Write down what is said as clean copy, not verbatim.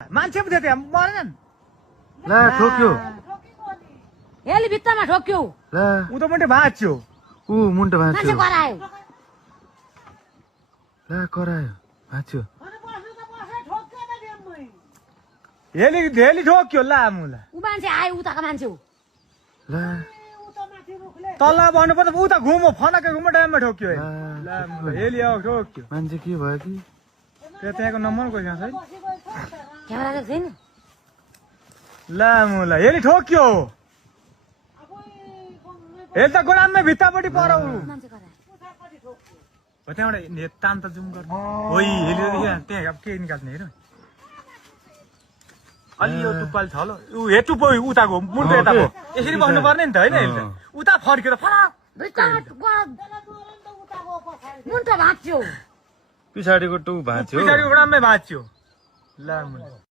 मान्छे पो थियो त्यहाँ मरेनन् ला ठोक्यो यसले भित्तामा ठोक्यो ला ऊ त मुन्टे भाँच्यो ऊ मुन्टो मान्छे भाँच्यो करायो ला करायो भाँच्यो हेली ठोक्यो ला मुला ऊ मान्छे आयो उताको मान्छे हो ला तल भन्नु पर्दा उता घुमो फनाको घुमो टाइममा ठोक्यो ला हेली आऊ ठोक्यो मान्छे के भयो कि त्यो त्यहाँको नम्बर कोसँग छैन क्यामेरा देख्छ छैन ला मुला हेली ठोक्यो हेली त गोडाममै भित्तापट्टि पराउ मान्छे करायो त्यहाँबाट तान त जुम गर्नु होइ हेली त्यहाँ अब के निकाल्ने हेर अलि यो टुप्पाल छ ल ऊ हे टुप्पो उताको मुन्टो यताको यसरी बस्नु पर्ने नि त होइन हेली त उता फर्केर फराक भित्तामा मुन्टो भाँच्यो पछाडिको टु भाँच्यो पछाडि गोडाममै भाँच्यो ला मुला